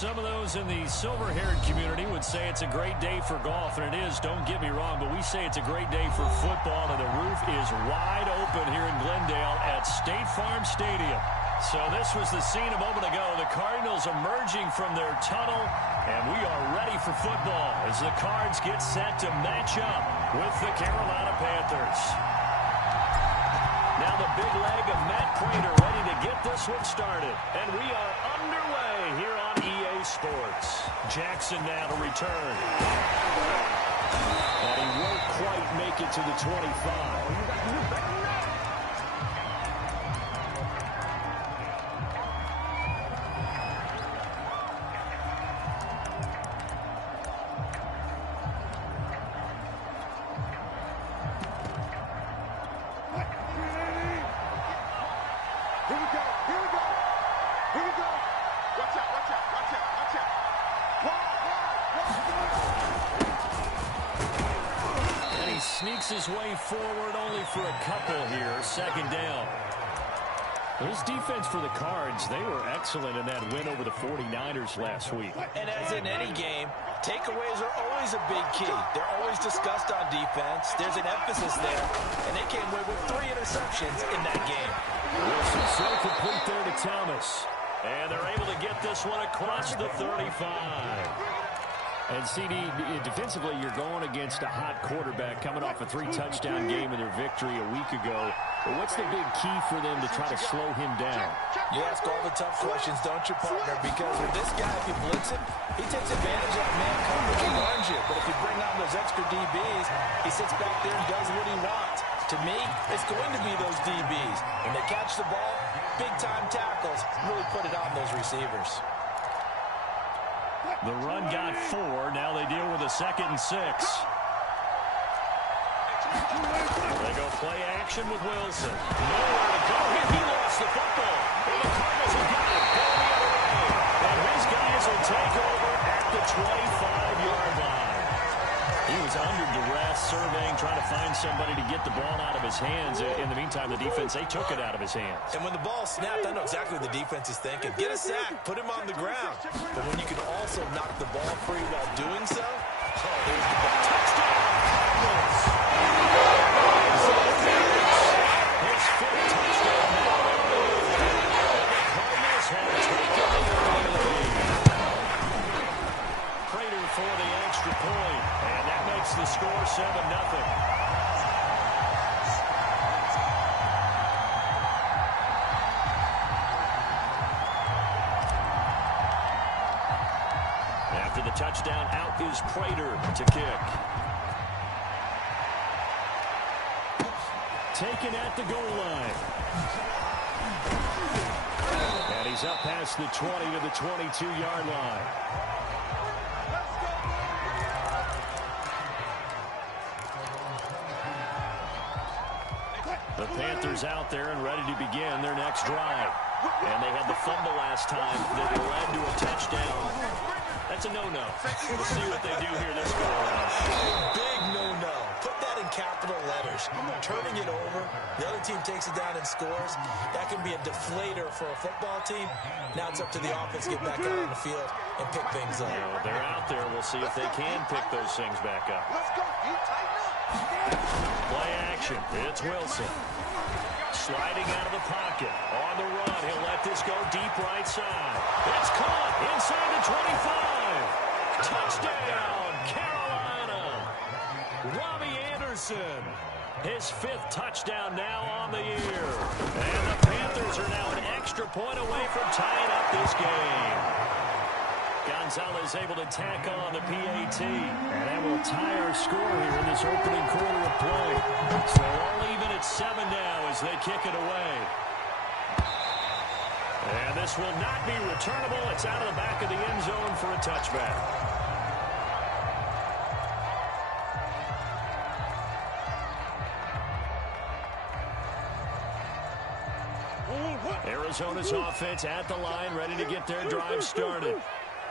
Some of those in the silver-haired community would say it's a great day for golf, and it is, don't get me wrong, but we say it's a great day for football, and the roof is wide open here in Glendale at State Farm Stadium. So this was the scene a moment ago. The Cardinals emerging from their tunnel, and we are ready for football as the Cards get set to match up with the Carolina Panthers. Now the big leg of Matt Prater ready to get this one started, and we are underway here on EA Sports. Jackson now to return. And he won't quite make it to the 25. Sneaks his way forward only for a couple here. Second down. This defense for the Cards, they were excellent in that win over the 49ers last week. And as in any game, takeaways are always a big key. They're always discussed on defense. There's an emphasis there, and they came away with 3 interceptions in that game. Wilson so complete there to Thomas. And they're able to get this one across the 35. And, CD, defensively, you're going against a hot quarterback coming off a 3-touchdown game in their victory a week ago. But what's the big key for them to try to slow him down? You ask all the tough questions, don't you, partner? Because with this guy, if you blitz him, he takes advantage of man coverage and runs you. But if you bring on those extra DBs, he sits back there and does what he wants. To me, it's going to be those DBs. When they catch the ball, big-time tackles really put it on those receivers. The run got 4. Now they deal with a 2nd and 6. They go play action with Wilson. Nowhere to go. He lost the football. And the Cardinals have got it. Going the other way. And his guys will take over at the 25-yard line. He was under duress, surveying, trying to find somebody to get the ball out of his hands. In the meantime, the defense, they took it out of his hands. And when the ball snapped, I know exactly what the defense is thinking. Get a sack, put him on the ground. But when you can also knock the ball free while doing so, there's the ball. Touchdown! His 5th touchdown now. The Cardinals have taken the lead. Prater for the extra point. And that makes the score 7-0. After the touchdown, out is Prater to kick. Taken at the goal line. And he's up past the 20 to the 22-yard line. The Panthers out there and ready to begin their next drive. And they had the fumble last time that led to a touchdown. That's a no-no. We'll see what they do here this go around. Big no-no. Put that in capital letters. Turning it over, the other team takes it down and scores. That can be a deflator for a football team. Now it's up to the offense to get back out on the field and pick things up. Well, they're out there. We'll see if they can pick those things back up. Play action. It's Wilson. Sliding out of the pocket. On the run. He'll let this go deep right side. It's caught inside the 25. Touchdown, Carolina. Robbie Anderson. His 5th touchdown now on the year. And the Panthers are now an extra point away from tying up this game. Gonzalez able to tack on the PAT. And that will tie our score here in this opening quarter of play. So all even at 7 now as they kick it away. And this will not be returnable. It's out of the back of the end zone for a touchback. Arizona's offense at the line, ready to get their drive started.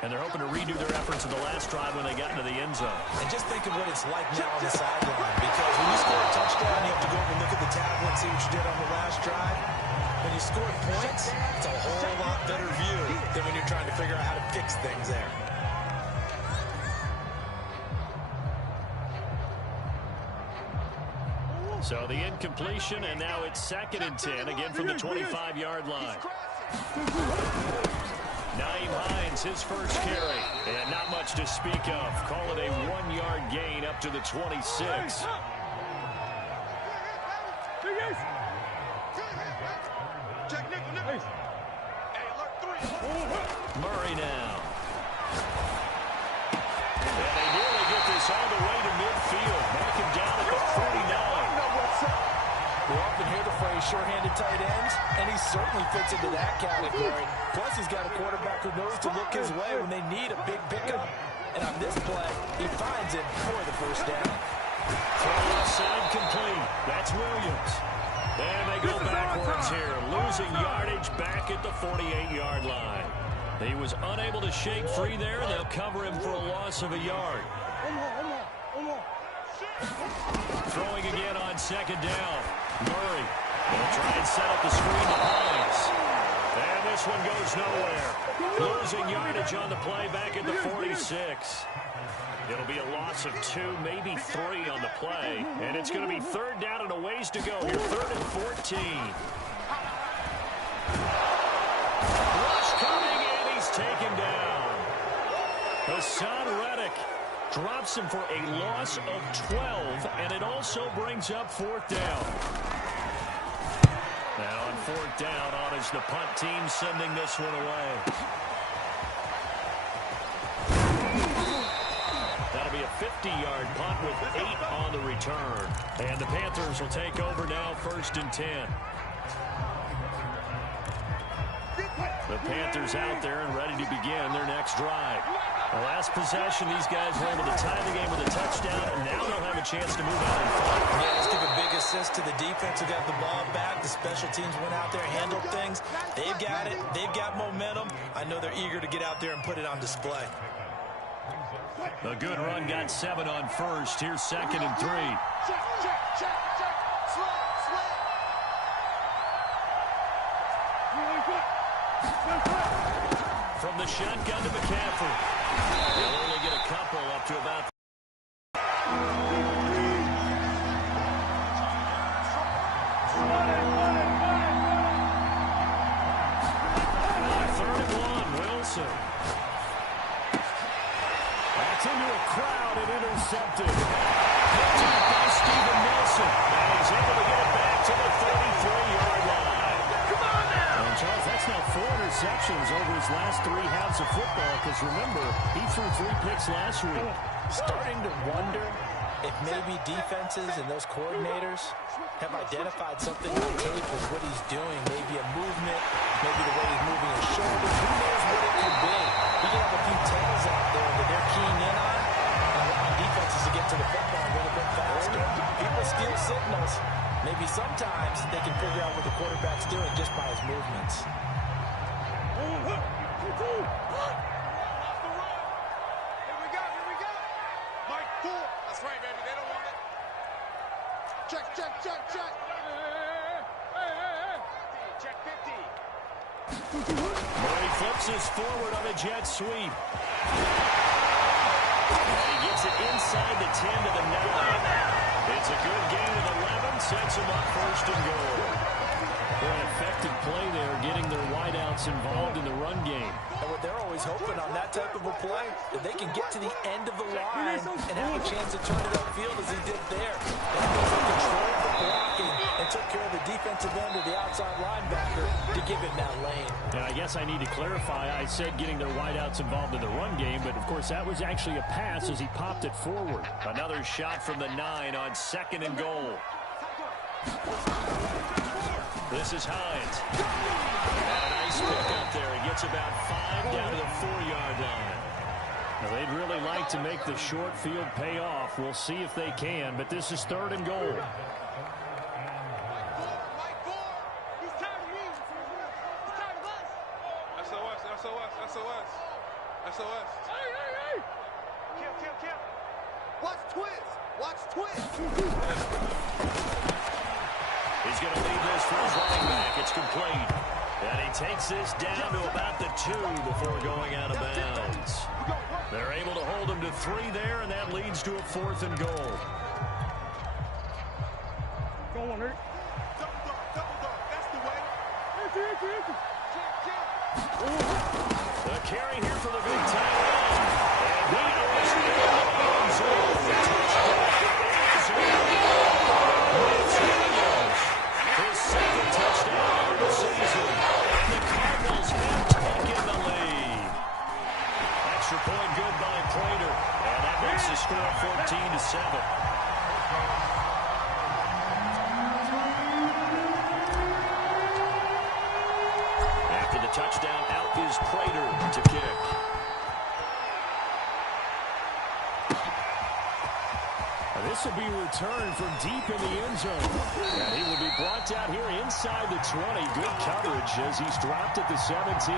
And they're hoping to redo their efforts in the last drive when they got into the end zone. And just think of what it's like now on the sideline. Because when you score a touchdown, you have to go over and look at the tablet and see what you did on the last drive. when you score points, it's a whole lot better view than when you're trying to figure out how to fix things there. So the incompletion, and now it's 2nd and 10, again from the 25-yard line. Nyheim Hines, his first carry, and not much to speak of. Call it a 1-yard gain up to the 26. Murray now. And they nearly get this all the way to midfield. Mark him down at the 49. We often hear the phrase sure-handed tight ends, and he certainly fits into that category. Plus, he's got a quarterback who knows to look his way when they need a big pickup. And on this play, he finds it for the first down. Throw left side complete. That's Williams. And they go backwards here, losing yardage back at the 48-yard line. He was unable to shake free there. They'll cover him for a loss of a yard. Throwing again on 2nd down. Murray will try and set up the screen to Hines. And this one goes nowhere. Losing yardage on the play back at the 46. It'll be a loss of 2, maybe 3 on the play. And it's going to be 3rd down and a ways to go here. 3rd and 14. Rush coming, and he's taken down. Hassan Reddick drops him for a loss of 12, and it also brings up 4th down. Now on 4th down, on is the punt team sending this one away. That'll be a 50-yard punt with 8 on the return. And the Panthers will take over now, 1st and 10. The Panthers out there and ready to begin their next drive. The last possession, these guys were able to tie the game with a touchdown, and now they'll have a chance to move out in front. Yeah, let's give a big assist to the defense who got the ball back. The special teams went out there, handled things. They've got it. They've got momentum. I know they're eager to get out there and put it on display. A good run got 7 on 1st. Here's 2nd and 3. From the shotgun to McCaffrey. They'll only get a couple up to about 3rd and 1, Wilson. That's into a crowd and intercepted. Picked up by Steven Nelson. And he's able to get it back to the 33-yard line. Come on now. And Charles, that's now 4 interceptions over his last 3 halves of football, because remember, he threw 3 picks last week. Starting to wonder if maybe defenses and those coordinators have identified something on tape with what he's doing. Maybe a movement, maybe the way he's moving his shoulders. Who knows what it could be? He can have a few tails out there that they're keying in on, allowing defenses to get to the football a little bit faster. People steal signals. Maybe sometimes they can figure out what the quarterback's doing just by his movements. Murray flips his forward on a jet sweep. And he gets it inside the 10 to the 9. It's a good gain of 11, sets him up 1st and goal. An effective play there, getting their wideouts involved in the run game. And what they're always hoping on that type of a play, that they can get to the end of the line and have a chance to turn it upfield as he did there. And he controlled the blocking and took care of the defensive end of the outside linebacker to give him that lane. And I guess I need to clarify, I said getting their wideouts involved in the run game, but of course that was actually a pass as he popped it forward. Another shot from the 9 on 2nd and goal. This is Hines. And a nice pick up there. He gets about 5 down to the 4-yard line. Now, they'd really like to make the short field pay off. We'll see if they can, but this is 3rd and goal. SOS. Hey. Kill. Watch twist. He's going to leave this for his running back. It's complete. And he takes this down to about the 2 before going out of bounds. They're able to hold him to 3 there, and that leads to a 4th and goal. Go on, Eric. Double dog. That's the way. The carry here for the big tight end. And he is in the end zone. His 2nd touchdown of the season. And the Cardinals have taken the lead. Extra point good by Prater. And that makes the score 14-7. After the touchdown, out is Prater to kick. This will be returned from deep in the end zone. And he will be brought down here inside the 20. Good coverage as he's dropped at the 17.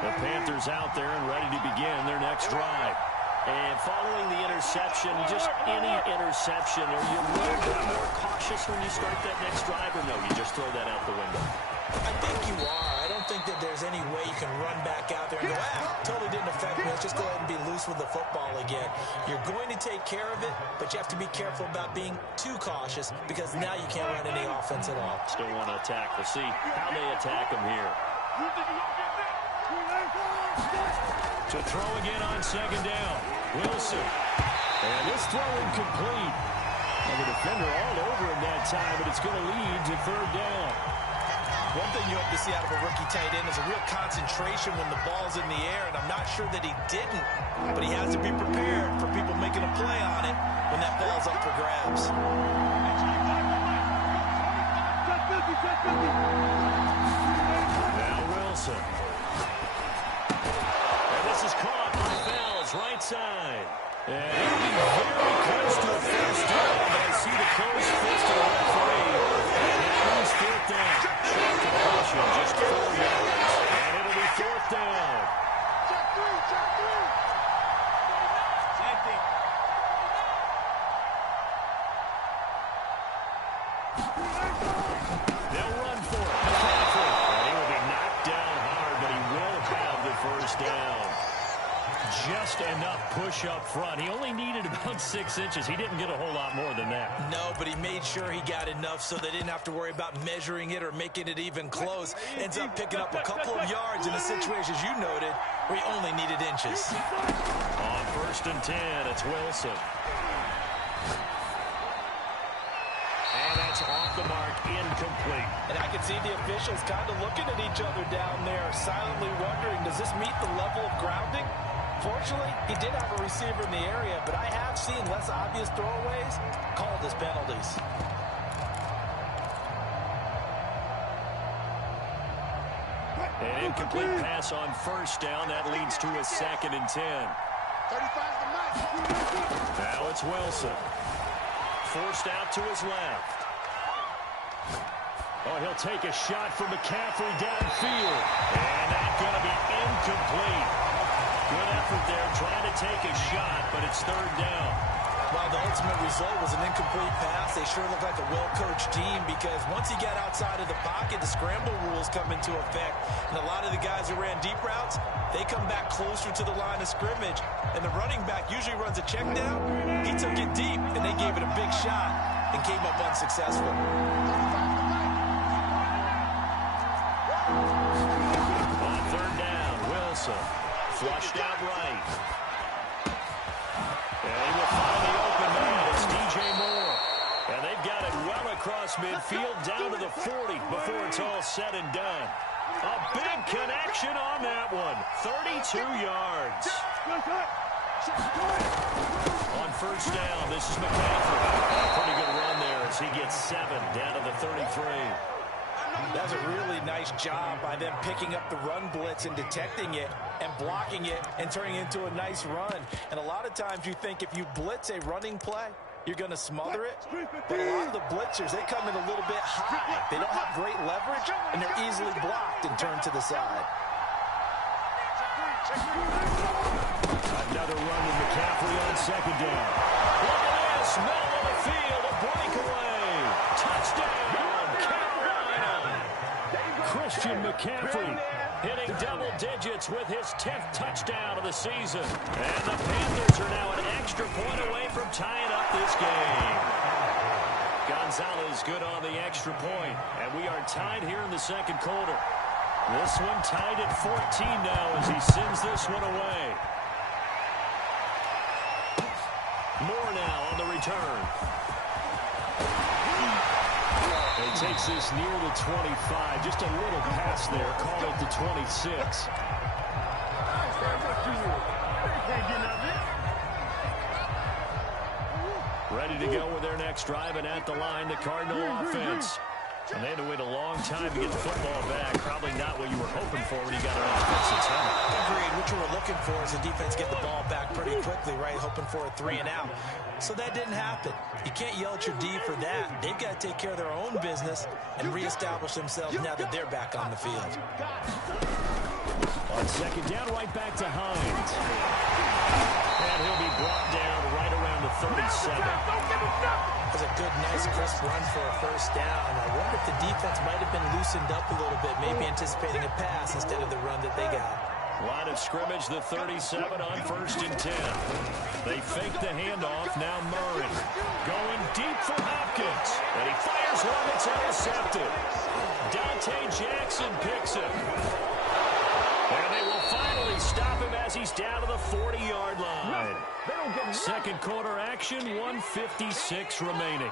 The Panthers out there and ready to begin their next drive. And following the interception, just any interception, are you a little bit more cautious when you start that next drive, or no, you just throw that out the window? I think you are. I don't think that there's any way you can run back out there and go, totally didn't affect me. Let's just go ahead and be loose with the football again. You're going to take care of it, but you have to be careful about being too cautious because now you can't run any offense at all. Still want to attack. We'll see how they attack him here. To throw again on 2nd down. Wilson. And this throw incomplete. And the defender all over him that time, but it's going to lead to 3rd down. One thing you hope to see out of a rookie tight end is a real concentration when the ball's in the air, and I'm not sure that he didn't, but he has to be prepared for people making a play on it when that ball's up for grabs. Now Wilson. And this is caught by Fells, right side. And it'll be very close to a 1st down. I see the close fist of the referee. And that is 4th down. Short completion, just 4 yards. And it'll be 4th down. They'll run for it. McCaffrey. And he will be knocked down hard, but he will have the 1st down. Just enough push up front. He only needed about 6 inches. He didn't get a whole lot more than that. No, but he made sure he got enough so they didn't have to worry about measuring it or making it even close. Ends up picking up a couple of yards in the situations you noted where he only needed inches. On 1st and 10, it's Wilson. And that's off the mark, incomplete. And I can see the officials kind of looking at each other down there, silently wondering, does this meet the level of grounding? Fortunately, he did have a receiver in the area, but I have seen less obvious throwaways called as penalties. An incomplete pass on 1st down. That leads to a 2nd and 10. Now it's Wilson. Forced out to his left. Oh, he'll take a shot from McCaffrey downfield. And that's going to be incomplete. Good effort there, trying to take a shot, but it's 3rd down. Well, the ultimate result was an incomplete pass. They sure look like a well-coached team because once he got outside of the pocket, the scramble rules come into effect. And a lot of the guys who ran deep routes, they come back closer to the line of scrimmage. And the running back usually runs a check down. He took it deep, and they gave it a big shot and came up unsuccessful. On 3rd down, Wilson. Flushed out right. And he will find the open man. It's DJ Moore. And they've got it well across midfield down to the 40 before it's all said and done. A big connection on that one. 32 yards. On 1st down, this is McCaffrey. A pretty good run there as he gets 7 down to the 33. That's a really nice job by them picking up the run blitz and detecting it and blocking it and turning it into a nice run. And a lot of times you think if you blitz a running play, you're going to smother it. But a lot of the blitzers, they come in a little bit high. They don't have great leverage, and they're easily blocked and turned to the side. Another run to McCaffrey on second down. Look at this, middle of the field, a breakaway. Touchdown, Carolina. Christian McCaffrey hitting double digits with his 10th touchdown of the season. And the Panthers are now an extra point away from tying up this game. Gonzalez good on the extra point, and we are tied here in the second quarter. This one tied at 14 now as he sends this one away. Moore now on the return. He takes this near the 25. Just a little pass there. Call it the 26. Ready to go with their next drive, and at the line, the Cardinal offense. And they had to wait a long time to get the football back. Probably not what you were hoping for when you got an offensive time. Agreed. What you were looking for is the defense get the ball back pretty quickly, right? Hoping for a 3 and out. So that didn't happen. You can't yell at your D for that. They've got to take care of their own business and reestablish themselves now that they're back on the field. On second down, right back to Hines. And he'll be brought down right around the 37. That was a good, nice, crisp run for a first down. I wonder if the defense might have been loosened up a little bit, maybe anticipating a pass instead of the run that they got. Line of scrimmage, the 37 on 1st and 10. They fake the handoff. Now Murray going deep for Hopkins. And he fires one that's intercepted. Dante Jackson picks it. And they will finally stop him as he's down to the 40-yard line. Second quarter action, 1:56 remaining.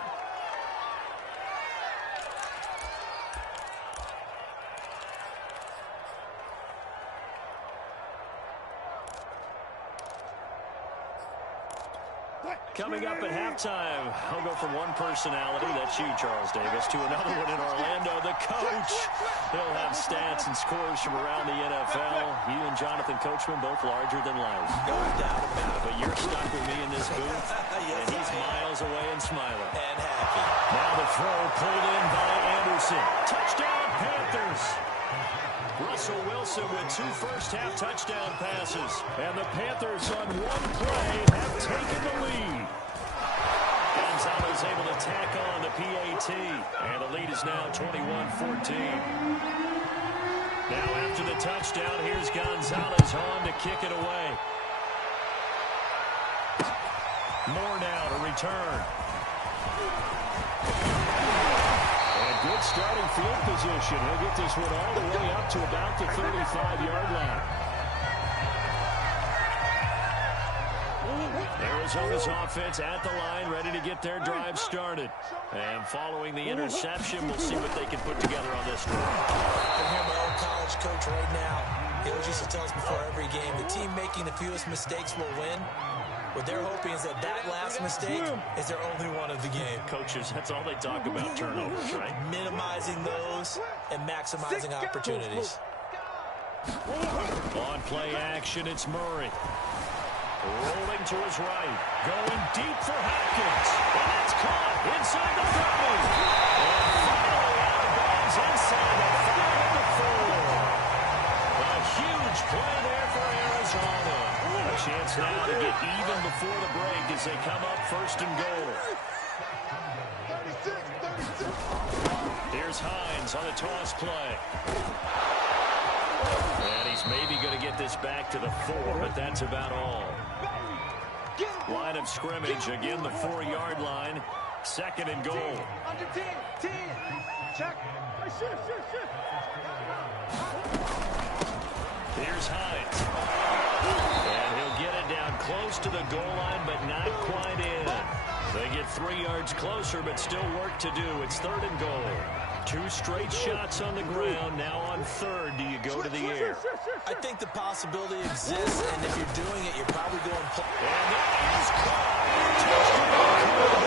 Coming up at halftime, I'll go from one personality, that's you, Charles Davis, to another one in Orlando, the coach. He'll have stats and scores from around the NFL. You and Jonathan Coachman, both larger than life. No doubt about it. But you're stuck with me in this booth, and he's miles away and smiling. And happy. Now the throw pulled in by Anderson. Touchdown, Panthers. Russell Wilson with 2 first-half touchdown passes. And the Panthers on one play have taken the lead. Gonzalez able to tack on the PAT. And the lead is now 21-14. Now after the touchdown, here's Gonzalez on to kick it away. Moore now to return. Good starting field position. He'll get this one all the way up to about the 35-yard line. Arizona's offense at the line, ready to get their drive started. And following the interception, we'll see what they can put together on this drive. I hear my old college coach right now. He always used to tell us before every game, the team making the fewest mistakes will win. What they're hoping is that last mistake is their only one of the game. Coaches, that's all they talk about, turnovers, right? Minimizing those and maximizing opportunities. On play action, it's Murray. Rolling to his right. Going deep for Hopkins. And that's caught inside the 30. And finally out of bounds inside the 5 of the 4. A huge play there for Arizona. A chance now to get even before the break as they come up 1st and goal. Here's Hines on a toss play. And he's maybe going to get this back to the 4, but that's about all. Line of scrimmage, again the 4-yard line. 2nd and goal. Under 10. Check. Here's Hines. And he'll get it down close to the goal line, but not quite in. They get 3 yards closer, but still work to do. It's 3rd and goal. 2 straight shots on the ground. Now on 3rd, do you go to the air? I think the possibility exists, and if you're doing it, you're probably going... And that is caught. Touchdown.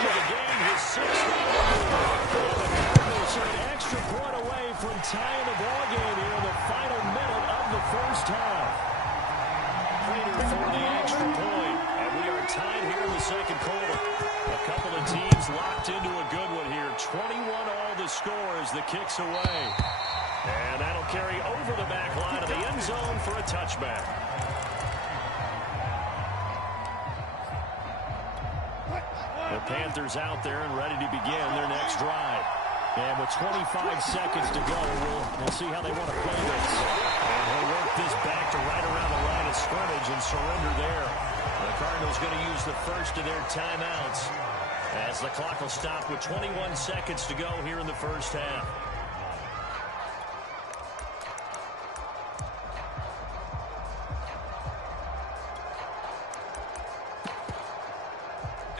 The game, his 6th. The Cardinals are an extra point away from tying the ball game here in the final minute of the first half. Prater for the extra point, and we are tied here in the second quarter. A couple of teams locked into a good one here. 21 all the score as the kick's away. And that'll carry over the back line of the end zone for a touchback. The Panthers out there and ready to begin their next drive. And with 25 seconds to go, we'll see how they want to play this. And he'll work this back to right around the line of scrimmage and surrender there. The Cardinals going to use the first of their timeouts as the clock will stop with 21 seconds to go here in the first half.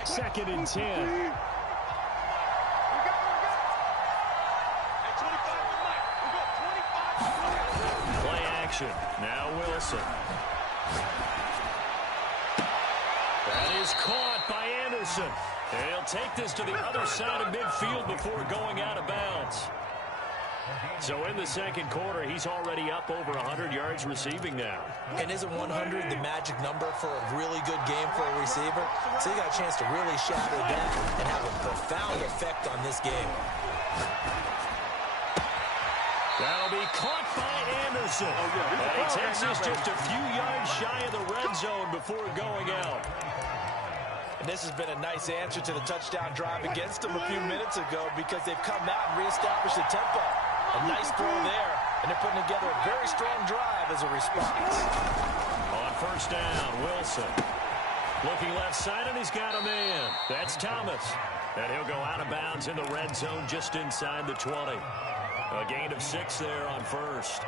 Second and 10. Play action. Now Wilson. That is caught by Anderson. He'll take this to the other side of midfield before going out of bounds. So in the second quarter, he's already up over 100 yards receiving now. And isn't 100 the magic number for a really good game for a receiver? So he got a chance to really shatter that and have a profound effect on this game. That'll be caught by Anderson. And he takes this just a few yards shy of the red zone before going out. And this has been a nice answer to the touchdown drive against them a few minutes ago because they've come out and reestablished the tempo. A nice throw there, and they're putting together a very strong drive as a response. On first down, Wilson. Looking left side, and he's got a man. That's Thomas. And he'll go out of bounds in the red zone just inside the 20. A gain of 6 there on first.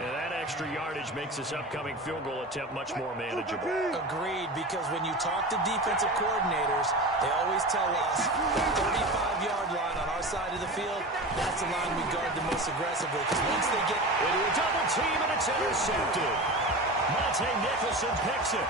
And that extra yardage makes this upcoming field goal attempt much more manageable. Agreed, because when you talk to defensive coordinators, they always tell us the 35-yard line on our side of the field, that's the line we guard the most aggressively. Because once they get into a double team and it's intercepted. Monte Nicholson picks it.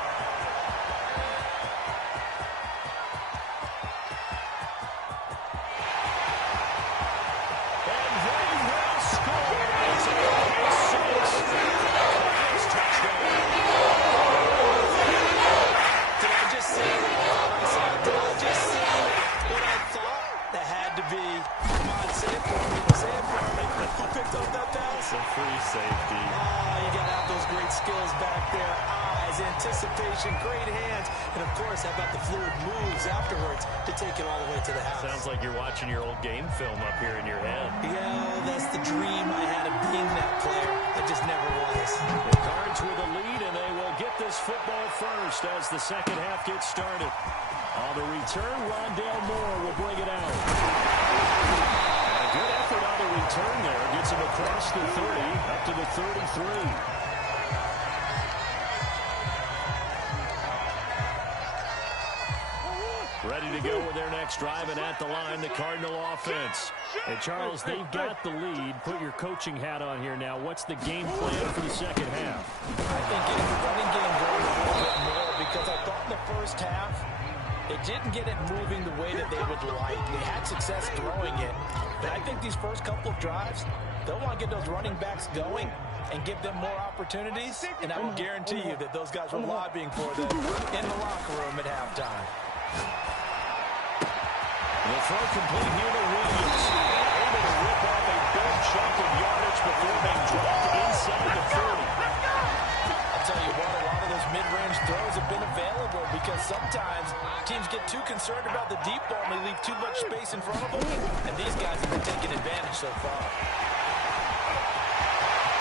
Anticipation, great hands, and of course, how about the fluid moves afterwards to take it all the way to the house. Sounds like you're watching your old game film up here in your head. Yeah, that's the dream I had of being that player. I just never was. The Cards with a lead, and they will get this football first as the second half gets started. On the return, Rondale Moore will bring it out. And a good effort on the return there. Gets him across the 30, up to the 33. Ready to go with their next drive, and at the line, the Cardinal offense. And Charles, they've got the lead. Put your coaching hat on here now. What's the game plan for the second half? I think getting the running game going a little bit more because I thought in the first half they didn't get it moving the way that they would like. They had success throwing it. But I think these first couple of drives, they'll want to get those running backs going and give them more opportunities. And I will guarantee you that those guys were lobbying for them in the locker room at halftime. The throw complete here to Williams. Able to rip off a big chunk of yardage before being dropped inside the 40. I'll tell you what, a lot of those mid-range throws have been available because sometimes teams get too concerned about the deep ball and they leave too much space in front of them. And these guys have been taking advantage so far.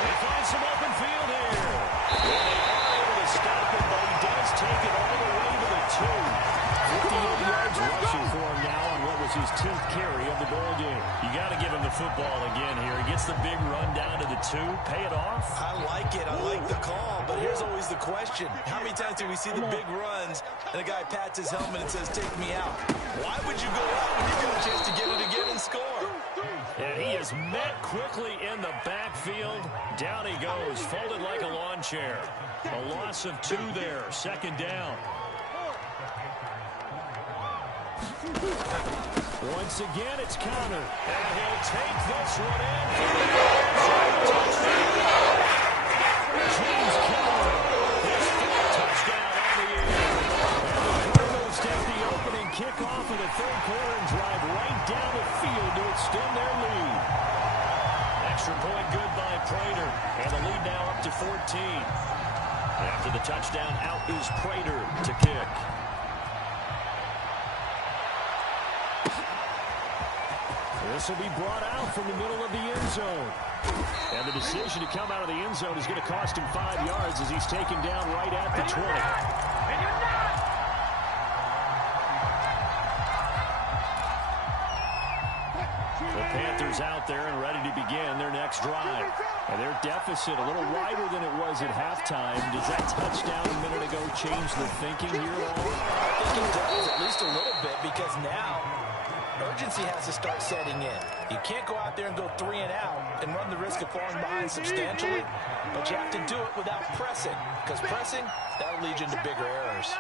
They find some open field here. And they are able to stop it, but he does take it all the way to the 2. 58 yards rushing for him now on what was his 10th carry of the ball game. You got to give him the football again here. He gets the big run down to the 2. Pay it off. I like it. I like the call. But here's always the question. How many times do we see the big runs and the guy pats his helmet and says, take me out? Why would you go out when you get a chance to get it again and score? And he is met quickly in the backfield. Down he goes, folded like a lawn chair. A loss of 2 there. Second down. Once again, it's countered. And he'll take this one in for the touchdown. James Keller, his 4th touchdown on the year. And the Cardinals take the opening kickoff of the third quarter and drive right down the field to extend their lead. Extra point touchdown out is Prater to kick. This will be brought out from the middle of the end zone. And the decision to come out of the end zone is going to cost him 5 yards as he's taken down right at the 20. The Panthers out there and ready to begin their next drive. And their deficit a little wider than it was at halftime. Does that touchdown a minute ago change the thinking here at all? I think it does, at least a little bit, because now urgency has to start setting in. You can't go out there and go 3 and out and run the risk of falling behind substantially, but you have to do it without pressing, because pressing, that'll lead you into bigger errors.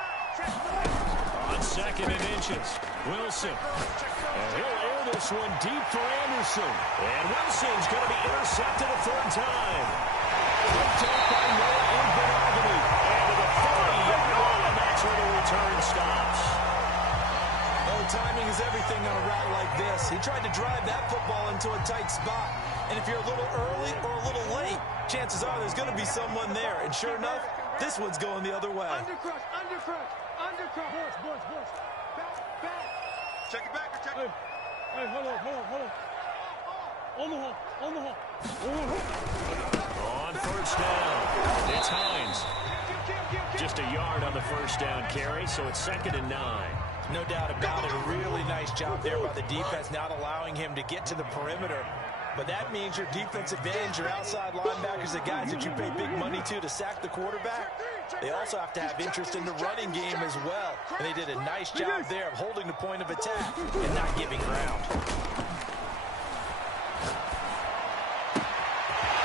On 2nd and inches, Wilson. And he'll air this one deep for Anderson. And Wilson's going to be intercepted a 3rd time. Picked up by Noah Igbenogany. And to the 40-yard line, that's where the return stops. Oh, timing is everything on a route like this. He tried to drive that football into a tight spot. And if you're a little early or a little late, chances are there's going to be someone there. And sure enough, this one's going the other way. Undercrush, undercrush, undercrush. Boys. Back. Check it back or check it. Hey, hold on. On the hole. On 1st down, it's Hines. Just a yard on the 1st down carry, so it's 2nd and 9. No doubt about it. A really nice job there by the defense, not allowing him to get to the perimeter. But that means your defensive ends, your outside linebackers, the guys that you pay big money to sack the quarterback, they also have to have interest in the running game as well. And they did a nice job there of holding the point of attack and not giving ground.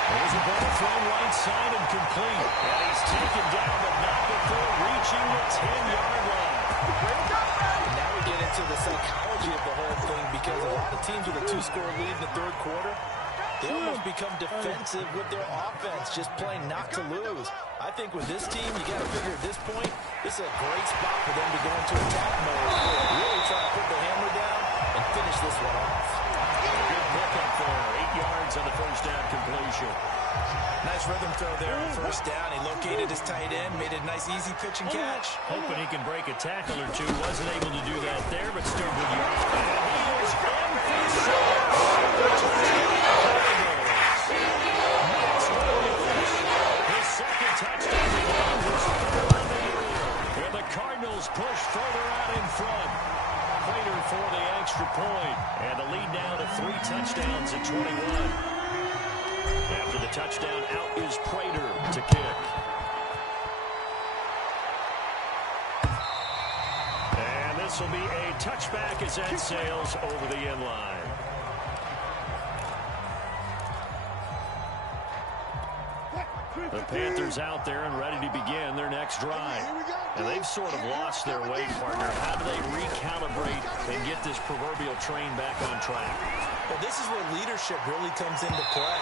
There's a ball thrown right side and complete. And he's taken down, but not before reaching the 10-yard line. And now we get into the psychology of the whole thing, because a lot of teams with a 2-score lead in the 3rd quarter, they almost become defensive with their offense, just playing not to lose. I think with this team, you got to figure at this point, this is a great spot for them to go into attack mode, really try to put the hammer down and finish this one off. Good pickup there, 8 yards on the 1st down completion. Nice rhythm throw there on 1st down. He located his tight end, made a nice easy pitch and catch. Hoping he can break a tackle or two. Wasn't able to do that there, but still good yards. And he is in for 6. His 2nd touchdown of the game was 3rd on the year. And the Cardinals push further out in front. Prater for the extra point. And the lead now to 3 touchdowns at 21. After the touchdown, out is Prater to kick. And this will be a touchback as that sails over the end line. The Panthers out there and ready to begin their next drive. And they've sort of lost their way, partner. How do they recalibrate and get this proverbial train back on track? Well, this is where leadership really comes into play.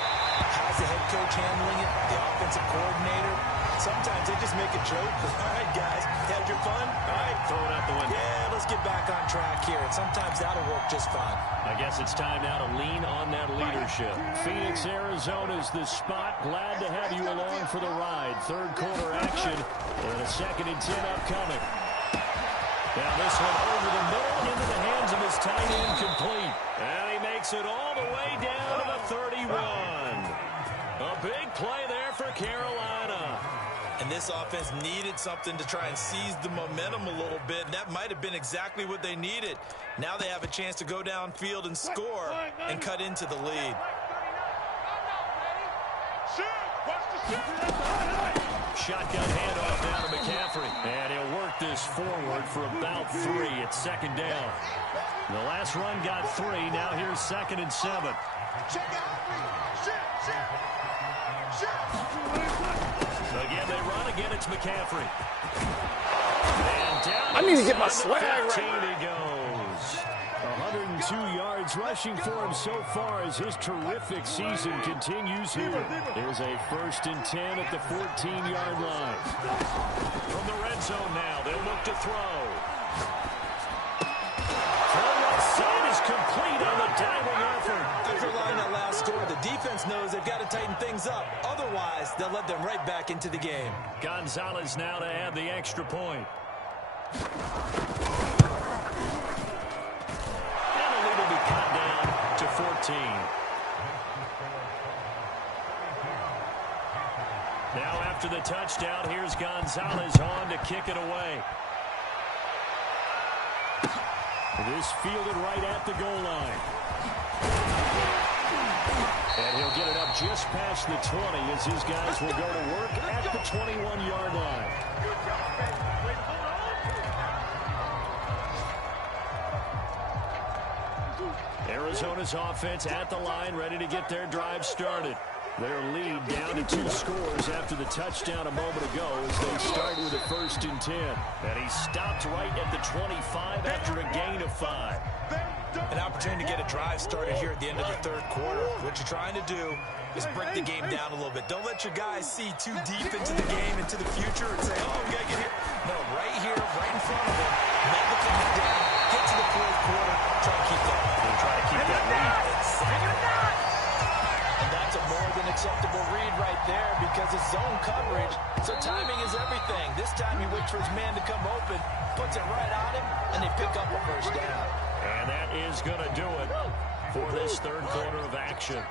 How's the head coach handling it? The offensive coordinator? Sometimes they just make a joke. All right, guys, had your fun? All right, throw it out the window. Yeah, let's get back on track here. And sometimes that'll work just fine. I guess it's time now to lean on that leadership. Phoenix, Arizona's the spot. Glad to have you along for the ride. 3rd quarter action and a 2nd and 10 upcoming. Now this one over the middle into the hands of his tight end, complete. And he makes it all the way down to the 31. A big play there for Carolina. And this offense needed something to try and seize the momentum a little bit, and that might have been exactly what they needed. Now they have a chance to go downfield and score and cut into the lead. Shotgun handoff down to McCaffrey. And he'll work this forward for about 3. It's 2nd down. The last run got 3. Now here's 2nd and 7. Again, they run. Again, it's McCaffrey. And down I need to get my swag right. He goes. 102 yards rushing for him so far as his terrific season continues here. There's a 1st and 10 at the 14-yard line. From the red zone now, they'll look to throw. Throw left side is complete on the diving effort. After allowing that last score, the defense knows they've got to tighten things things up. Otherwise, they'll let them right back into the game. Gonzalez now to add the extra point. And the lead will be cut down to 14. Now after the touchdown, here's Gonzalez on to kick it away. This fielded right at the goal line. And he'll get it up just past the 20 as his guys will go to work at the 21-yard line. Arizona's offense at the line, ready to get their drive started. Their lead down to 2 scores after the touchdown a moment ago as they start with a 1st and 10. And he stopped right at the 25 after a gain of 5. An opportunity to get a drive started here at the end of the 3rd quarter. What you're trying to do is break the game down a little bit. Don't let your guys see too deep into the game, into the future, and say, oh, we got to get here. No, right here, right in front of them. Make the comeback down, get to the 4th quarter, try to keep that. Try to keep that lead. And that's a more than acceptable read right there because it's zone coverage, so timing is everything. This time he waits for his man to come open, puts it right on him, and they pick up a 1st down. And that is going to do it for this 3rd quarter of action.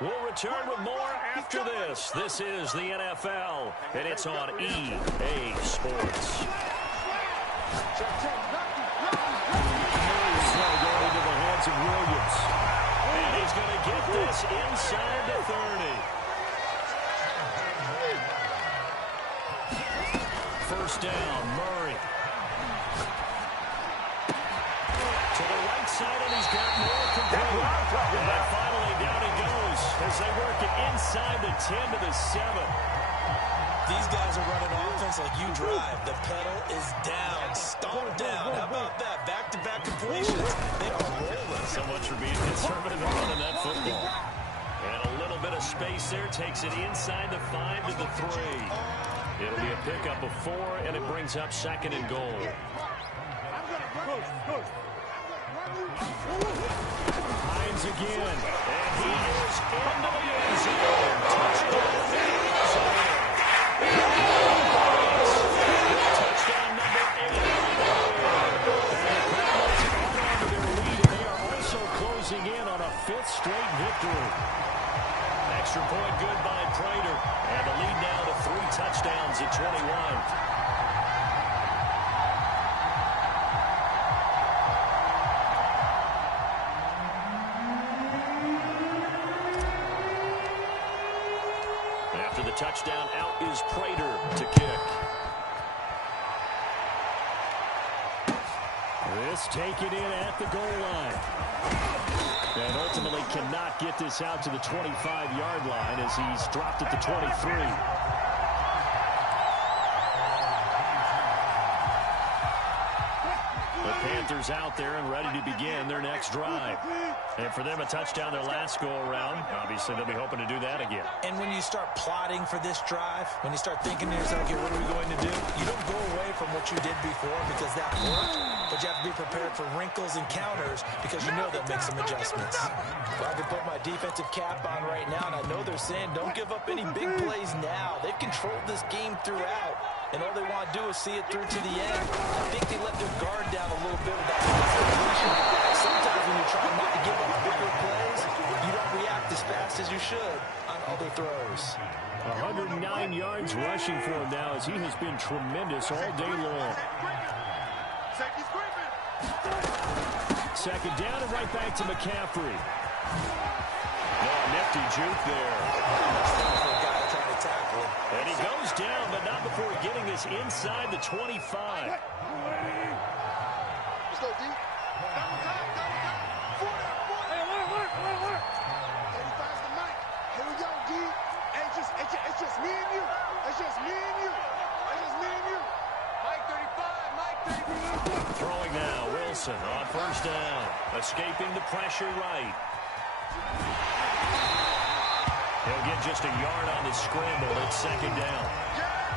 We'll return with more after this. This is the NFL, and it's on EA Sports. Going into the hands of Williams. And he's going to get this inside the 30. 1st down, Murray. To the right side, and he's got more complete. And finally, down he goes as they work it inside the 10 to the 7. These guys are running offense like you drive. The pedal is down, stomped down. How about that? Back-to-back completions. They are rolling. So much for being conservative and running that football. And a little bit of space there takes it inside the 5 to the 3. It'll be a pickup of 4, and it brings up 2nd and goal. Hines again, and he is into the end zone. Touchdown, Arizona. Touchdown number 8. And the Cardinals hold on to their lead, and they are also closing in on a 5th straight victory. Extra point good by Prater, and the lead now to 3 touchdowns at 21. Touchdown, out is Prater to kick. This taken in at the goal line. And ultimately cannot get this out to the 25-yard line as he's dropped at the 23. The Panthers out there and ready to begin their next drive. And for them, a touchdown their last go-around. Obviously, they'll be hoping to do that again. And when you start plotting for this drive, when you start thinking to yourself, okay, what are we going to do? You don't go away from what you did before because that worked, but you have to be prepared for wrinkles and counters because you know they'll make some adjustments. Well, I can put my defensive cap on right now, and I know they're saying don't give up any big plays now. They've controlled this game throughout, and all they want to do is see it through to the end. I think they let their guard down a little bit with that completion. Sometimes when you're trying not to give up bigger plays, you don't react as fast as you should on other throws. 109 yards rushing for him now as he has been tremendous all day long. 2nd down and right back to McCaffrey. Oh, nifty juke there. And he goes down, but not before getting this inside the 25. Let's go deep. Double time. 40. Hey, alert. 35's the mic. Here we go, D. It's just me and you. Mike 35. Throwing now, Wilson on 1st down. Escaping the pressure right. He'll get just a yard on the scramble at 2nd down.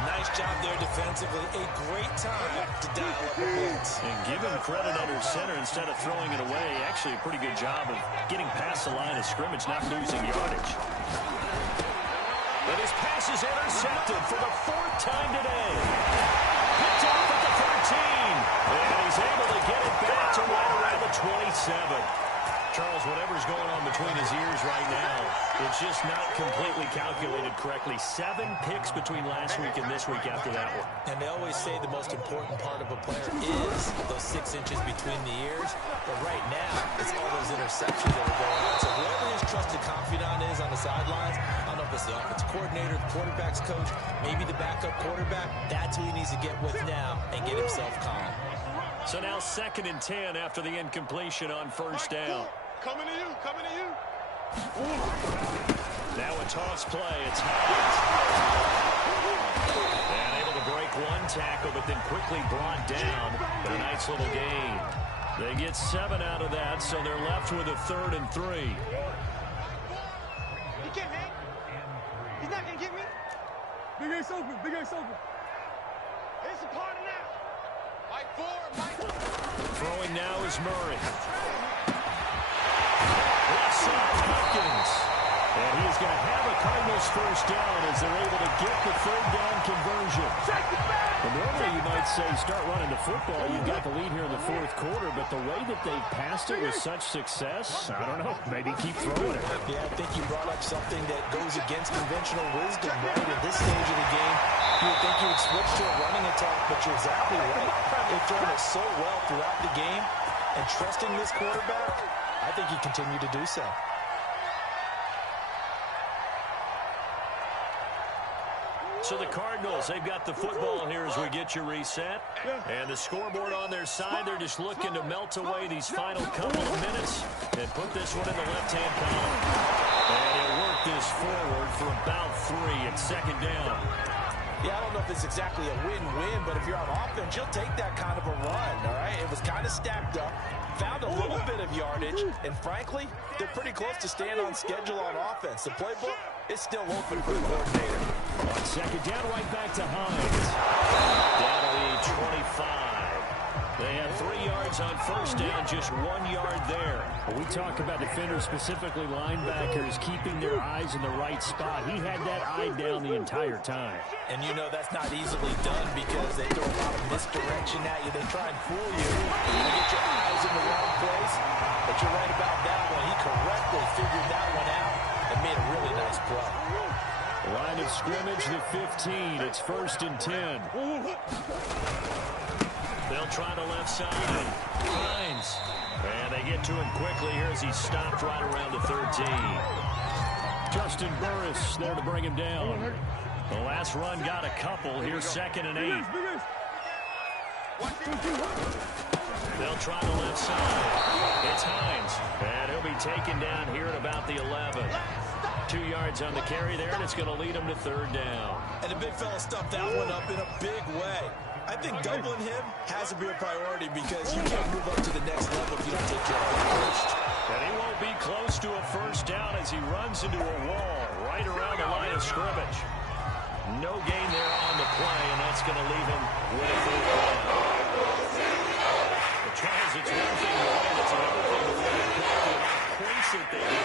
Nice job there defensively. A great time to dial up the blitz. And give him credit under center instead of throwing it away. Actually a pretty good job of getting past the line of scrimmage, not losing yardage. And his pass is intercepted for the 4th time today. Picked off at the 13. And he's able to get it back to right around the 27. Charles, whatever's going on between his ears right now, it's just not completely calculated correctly. 7 picks between last week and this week after that one. And they always say the most important part of a player is those 6 inches between the ears. But right now, it's all those interceptions that are going on. So whoever his trusted confidant is on the sidelines, I don't know if it's the offensive coordinator, the quarterback's coach, maybe the backup quarterback, that's who he needs to get with now and get himself calm. So now 2nd and 10 after the incompletion on 1st down. Coming to you, coming to you. Now a toss play. It's Hines. And able to break 1 tackle, but then quickly brought down. But a nice little gain. They get 7 out of that, so they're left with a 3rd and 3. He can't hang. He's not going to get me. Big Ace open, big Ace open. It's a party now. Mike 4, Mike. Throwing now is Murray. Left side, Hopkins. And he's going to have a Cardinals 1st down as they're able to get the 3rd down conversion. And normally you might say start running the football. You've got the lead here in the 4th quarter, but the way that they've passed it with such success, I don't know, maybe keep throwing it. Yeah, I think you brought up something that goes against conventional wisdom, right? At this stage of the game, you would think you would switch to a running attack, but you're exactly right. They've thrown it so well throughout the game, and trusting this quarterback, I think you continue to do so. So the Cardinals, they've got the football here as we get you reset. And the scoreboard on their side, they're just looking to melt away these final couple of minutes and put this one in the left-hand column. And he'll work this forward for about 3 at 2nd down. Yeah, I don't know if it's exactly a win-win, but if you're on offense, you'll take that kind of a run, all right? It was kind of stacked up, found a little bit of yardage, and frankly, they're pretty close to staying on schedule on offense. The playbook is still open for the coordinator. On 2nd down, right back to Hines. Down to the 25. They had 3 yards on 1st down, just 1 yard there. We talk about defenders, specifically linebackers, keeping their eyes in the right spot. He had that eye down the entire time. And you know that's not easily done because they throw a lot of misdirection at you. They try and fool you. You get your eyes in the wrong place. But you're right about that one. He correctly figured that one out and made a really nice play. Line of scrimmage, the 15. It's 1st and 10. They'll try the left side. Hines. And they get to him quickly here as he stopped right around the 13. Justin Burris there to bring him down. The last run got a couple. Here's 2nd and 8. They'll try the left side. It's Hines. And he'll be taken down here at about the 11. 2 yards on the carry there, and it's going to lead him to 3rd down. And the big fella stuffed that one up in a big way. I think doubling him has to be a priority because you can't move up to the next level if you don't take care of it first. And he won't be close to a 1st down as he runs into a wall right around the line of scrimmage. No gain there on the play, and that's going to leave him with a 3rd down. But Charles, it's one thing to win, it's another thing to win. Points that they do.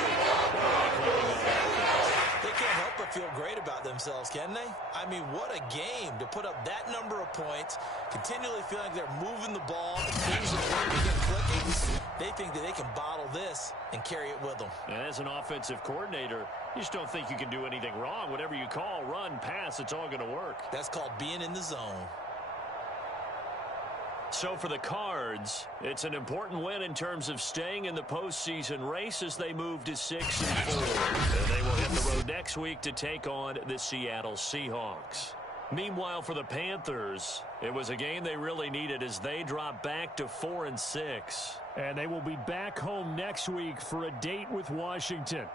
They can't help but feel great about themselves, can they? I mean, what a game to put up that number of points, continually feeling like they're moving the ball, things are working and clicking. They think that they can bottle this and carry it with them. And as an offensive coordinator, you just don't think you can do anything wrong. Whatever you call, run, pass, it's all going to work. That's called being in the zone. So for the Cards, it's an important win in terms of staying in the postseason race as they move to 6-4. And they will hit the road next week to take on the Seattle Seahawks. Meanwhile, for the Panthers, it was a game they really needed as they drop back to 4-6. And they will be back home next week for a date with Washington.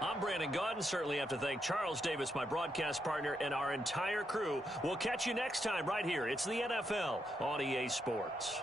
I'm Brandon Gaudin. Certainly have to thank Charles Davis, my broadcast partner, and our entire crew. We'll catch you next time right here. It's the NFL on EA Sports.